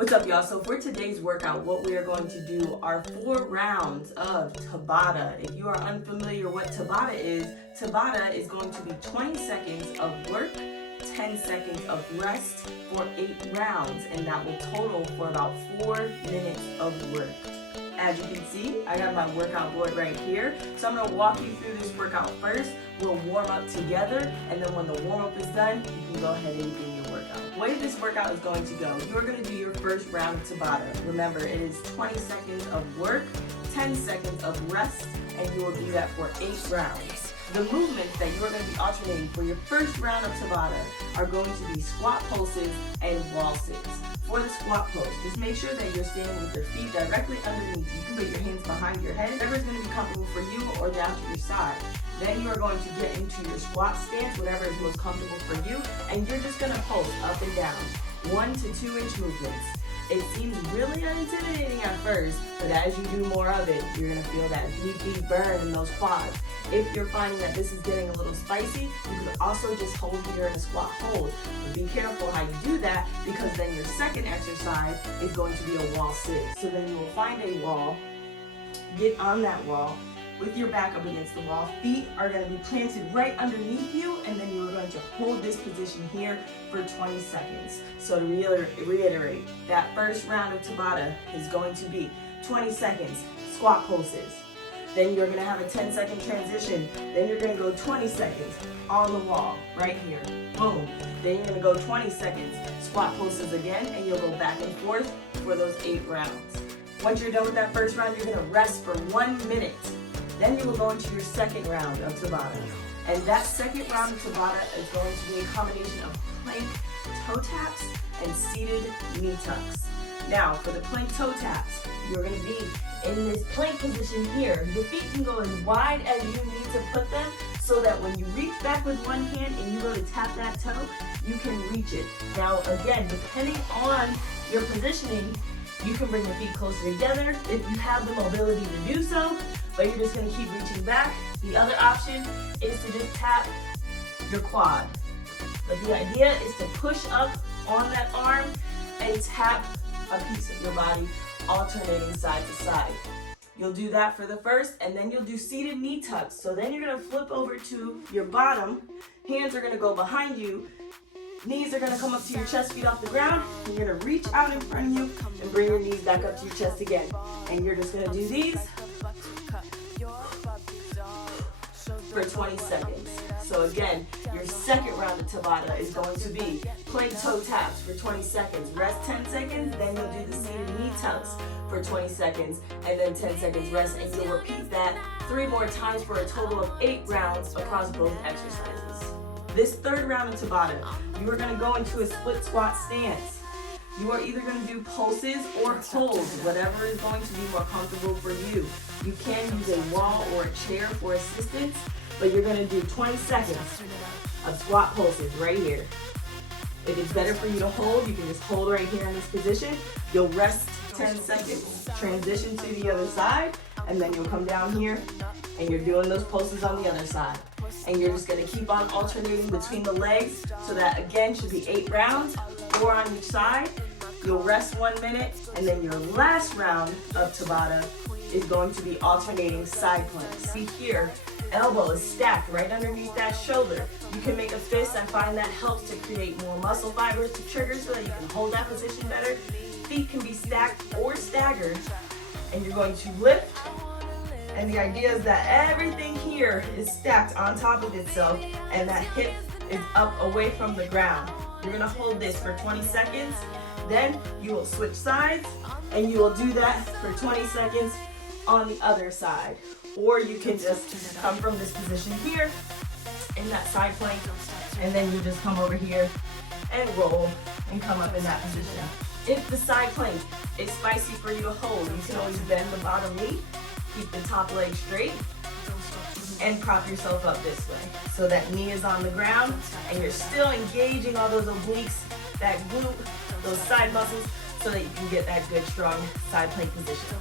What's up, y'all? So for today's workout, what we are going to do are 4 rounds of Tabata. If you are unfamiliar what Tabata is going to be 20 seconds of work, 10 seconds of rest for 8 rounds, and that will total for about 4 minutes of work. As you can see, I got my workout board right here. So I'm gonna walk you through this workout first. We'll warm up together, and then when the warm up is done, you can go ahead and begin your workout. The way this workout is going to go, you are gonna do your first round of Tabata. Remember, it is 20 seconds of work, 10 seconds of rest, and you will do that for 8 rounds. The movements that you are going to be alternating for your first round of Tabata are going to be squat pulses and wall sits. For the squat pose, just make sure that you're standing with your feet directly underneath. You can put your hands behind your head, whatever is going to be comfortable for you, or down to your side. Then you are going to get into your squat stance, whatever is most comfortable for you, and you're just going to pulse up and down, 1 to 2 inch movements. It seems really intimidating at first, but as you do more of it, you're going to feel that deep burn in those quads. If you're finding that this is getting a little spicy, you can also just hold here in a squat hold. But be careful how you do that, because then your second exercise is going to be a wall sit. So then you will find a wall, get on that wall with your back up against the wall. Feet are going to be planted right underneath you, and then you are going to hold this position here for 20 seconds. So to reiterate, that first round of Tabata is going to be 20 seconds, squat pulses. Then you're going to have a 10-second transition. Then you're going to go 20 seconds on the wall, right here. Boom. Then you're going to go 20 seconds, squat pulses again, and you'll go back and forth for those 8 rounds. Once you're done with that first round, you're going to rest for 1 minute. Then you will go into your second round of Tabata. And that second round of Tabata is going to be a combination of plank toe taps and seated knee tucks. Now, for the plank toe taps, you're going to be in this plank position here. Your feet can go as wide as you need to put them, so that when you reach back with one hand and you go to tap that toe, you can reach it. Now, again, depending on your positioning, you can bring your feet closer together if you have the mobility to do so, but you're just going to keep reaching back. The other option is to just tap your quad. But the idea is to push up on that arm and tap a piece of your body, alternating side to side. You'll do that for the first, and then you'll do seated knee tucks. So then you're going to flip over to your bottom. Hands are going to go behind you. Knees are going to come up to your chest, feet off the ground. And you're going to reach out in front of you and bring your knees back up to your chest again. And you're just going to do these for 20 seconds. So again, your second round of Tabata is going to be plank toe taps for 20 seconds, rest 10 seconds, then you'll do the seated knee tucks for 20 seconds, and then 10 seconds rest, and you'll repeat that 3 more times for a total of 8 rounds across both exercises. This third round of Tabata, you are going to go into a split squat stance. You are either going to do pulses or holds, whatever is going to be more comfortable for you. You can use a wall or a chair for assistance, but you're going to do 20 seconds of squat pulses right here. If it's better for you to hold, you can just hold right here in this position. You'll rest 10 seconds, transition to the other side, and then you'll come down here and you're doing those pulses on the other side. And you're just going to keep on alternating between the legs, so that again should be 8 rounds, 4 on each side. You'll rest 1 minute, and then your last round of Tabata is going to be alternating side planks. See here, elbow is stacked right underneath that shoulder. You can make a fist. I find that helps to create more muscle fibers to trigger, so that you can hold that position better. Feet can be stacked or staggered, and you're going to lift. And the idea is that everything here is stacked on top of itself, and that hip is up away from the ground. You're going to hold this for 20 seconds. Then you will switch sides, and you will do that for 20 seconds on the other side. Or you can just come from this position here in that side plank, and then you just come over here and roll and come up in that position. If the side plank is spicy for you to hold, you can always bend the bottom knee, keep the top leg straight, and prop yourself up this way. So that knee is on the ground, and you're still engaging all those obliques, that glute, those side muscles, so that you can get that good, strong side plank position.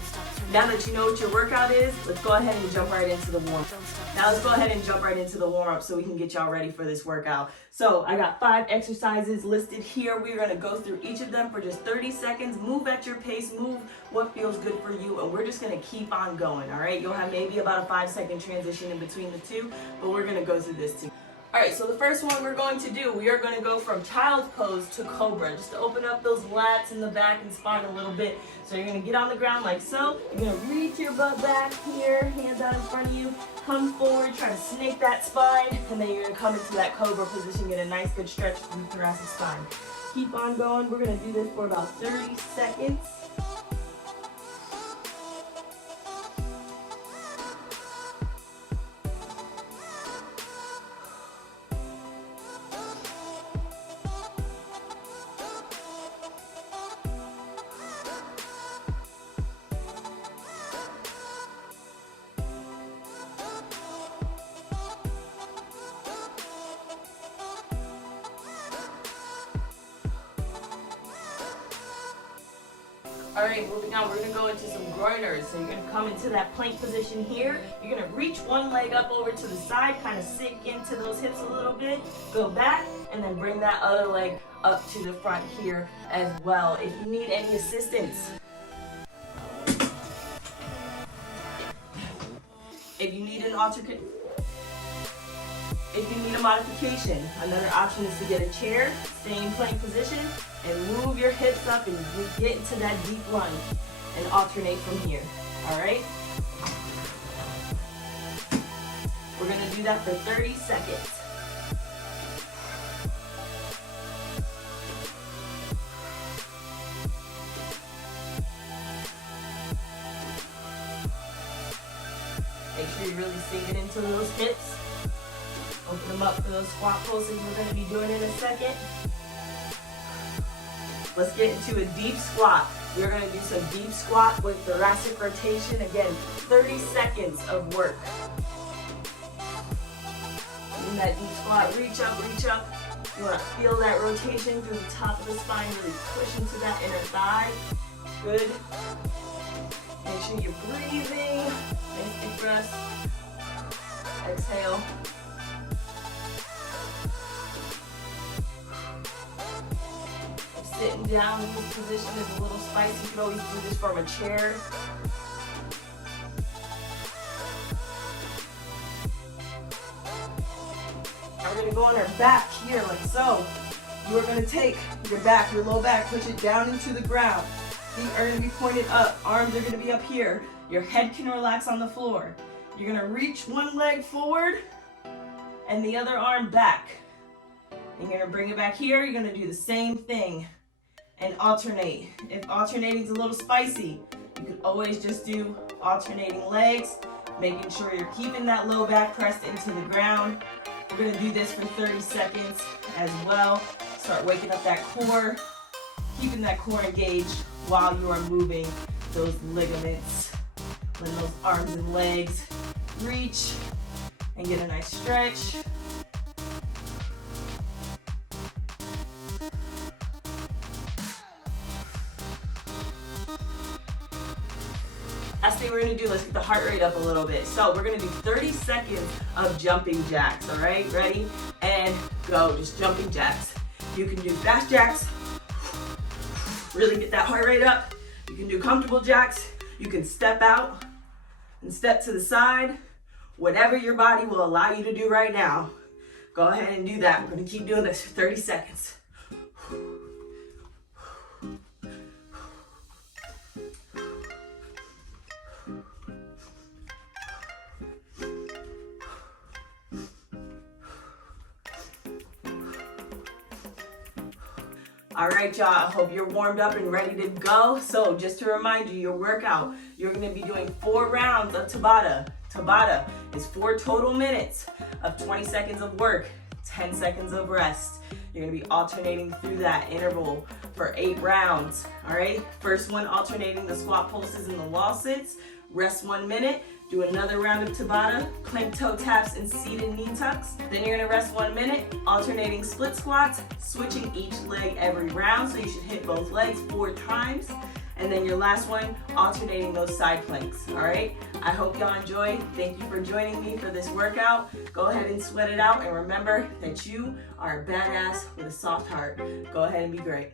Now that you know what your workout is, let's go ahead and jump right into the warm-up. Now let's go ahead and jump right into the warm-up so we can get y'all ready for this workout. So I got 5 exercises listed here. We're gonna go through each of them for just 30 seconds. Move at your pace, move what feels good for you, and we're just gonna keep on going, all right? You'll have maybe about a 5-second transition in between the two, but we're gonna go through this too. All right, so the first one we're going to do, we are going to go from child's pose to cobra, just to open up those lats in the back and spine a little bit. So you're going to get on the ground like so. You're going to reach your butt back here, hands out in front of you, come forward, try to snake that spine, and then you're going to come into that cobra position, get a nice good stretch through the thoracic spine. Keep on going. We're going to do this for about 30 seconds. All right, moving on, we're gonna go into some groiners. So you're gonna come into that plank position here. You're gonna reach one leg up over to the side, kind of sink into those hips a little bit, go back, and then bring that other leg up to the front here as well. If you need any assistance, if you need a modification, another option is to get a chair, stay in plank position, and move your hips up and get into that deep lunge and alternate from here, all right? We're gonna do that for 30 seconds. Make sure you really sink it into those hips. Open them up for those squat pulses we're gonna be doing in a second. Let's get into a deep squat. We're gonna do some deep squat with thoracic rotation. Again, 30 seconds of work. In that deep squat, reach up, reach up. You wanna feel that rotation through the top of the spine, really push into that inner thigh. Good. Make sure you're breathing. Nice deep breaths. Exhale. Sitting down in this position is a little spicy. You can always do this from a chair. Now we're gonna go on our back here like so. You're gonna take your back, your low back, push it down into the ground. Feet are gonna be pointed up, arms are gonna be up here. Your head can relax on the floor. You're gonna reach one leg forward and the other arm back. You're gonna bring it back here. You're gonna do the same thing and alternate. If alternating is a little spicy, you can always just do alternating legs, making sure you're keeping that low back pressed into the ground. We're gonna do this for 30 seconds as well. Start waking up that core, keeping that core engaged while you are moving those ligaments. Let those arms and legs reach and get a nice stretch. Last thing we're gonna do, let's get the heart rate up a little bit. So we're gonna do 30 seconds of jumping jacks, all right? Ready? And go, just jumping jacks. You can do fast jacks, really get that heart rate up. You can do comfortable jacks. You can step out and step to the side. Whatever your body will allow you to do right now, go ahead and do that. We're gonna keep doing this for 30 seconds. All right, y'all, I hope you're warmed up and ready to go. So just to remind you, your workout, you're gonna be doing 4 rounds of Tabata. Tabata is 4 total minutes of 20 seconds of work, 10 seconds of rest. You're gonna be alternating through that interval for 8 rounds, all right? First one, alternating the squat pulses and the wall sits. Rest 1 minute, Do another round of Tabata, plank toe taps and seated knee tucks. Then you're gonna rest 1 minute, alternating split squats, switching each leg every round, so you should hit both legs 4 times. And then your last one, alternating those side planks, all right? I hope y'all enjoyed. Thank you for joining me for this workout. Go ahead and sweat it out, and remember that you are a badass with a soft heart. Go ahead and be great.